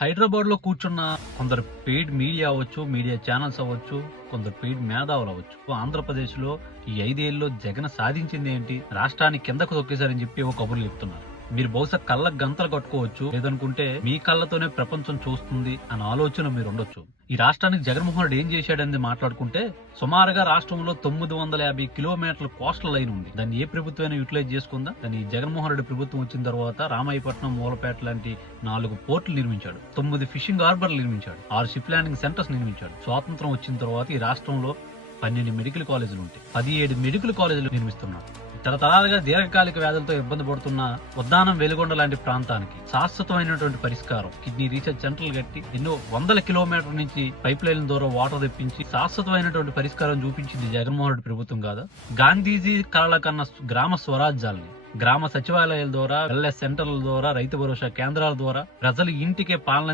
హైదరాబాద్ లో కూర్చున్న కొందరు పెయిడ్ మీడియా అవ్వచ్చు, మీడియా ఛానల్స్ అవ్వచ్చు, కొందరు పెయిడ్ మేధావులు అవ్వచ్చు. ఆంధ్రప్రదేశ్ లో ఈ 5 ఏళ్లలో జగన్ సాధించింది ఏంటి, రాష్ట్రాన్ని కిందకు తొక్కేశారని చెప్పి ఒక కబుర్లు చెప్తున్నారు. మీరు బహుశా కళ్ళకు గంతలు కట్టుకోవచ్చు, లేదనుకుంటే మీ కళ్ళతోనే ప్రపంచం చూస్తుంది అన్న ఆలోచన మీరు ఉండొచ్చు. ఈ రాష్ట్రానికి జగన్మోహన్ రెడ్డి ఏం చేశాడని మాట్లాడుకుంటే, సుమారుగా రాష్ట్రంలో 950 కిలోమీటర్ల కోస్టల్ లైన్ ఉంది. దాన్ని ఏ ప్రభుత్వం యూటిలైజ్ చేసుకుందా? దాన్ని జగన్మోహన్ రెడ్డి ప్రభుత్వం వచ్చిన తర్వాత రామాయపట్నం, మూలపేట లాంటి 4 పోర్టులు నిర్మించాడు, 9 ఫిషింగ్ హార్బర్లు నిర్మించాడు, 6 షిప్ ల్యాండింగ్ సెంటర్స్ నిర్మించాడు. స్వాతంత్రం వచ్చిన తర్వాత ఈ రాష్ట్రంలో 12 మెడికల్ కాలేజీలు ఉంటాయి, 17 మెడికల్ కాలేజీలు నిర్మిస్తున్నారు. తరతరాలుగా దీర్ఘకాలిక వ్యాధులతో ఇబ్బంది పడుతున్న ఉద్దానం, వెలుగొండ లాంటి ప్రాంతానికి శాశ్వతమైనటువంటి పరిష్కారం కిడ్నీ రీసెర్చ్ సెంటర్లు కట్టి ఎన్నో వందల కిలోమీటర్ల నుంచి పైప్ లైన్ ద్వారా వాటర్ తెప్పించి శాశ్వతమైనటువంటి పరిష్కారం చూపించింది జగన్మోహన్ రెడ్డి ప్రభుత్వం కాదా? గాంధీజీ కళల కన్నా గ్రామ స్వరాజ్యాల్ని గ్రామ సచివాలయాల ద్వారా, వెల్నెస్ సెంటర్ల ద్వారా, రైతు భరోసా కేంద్రాల ద్వారా ప్రజలు ఇంటికే పాలన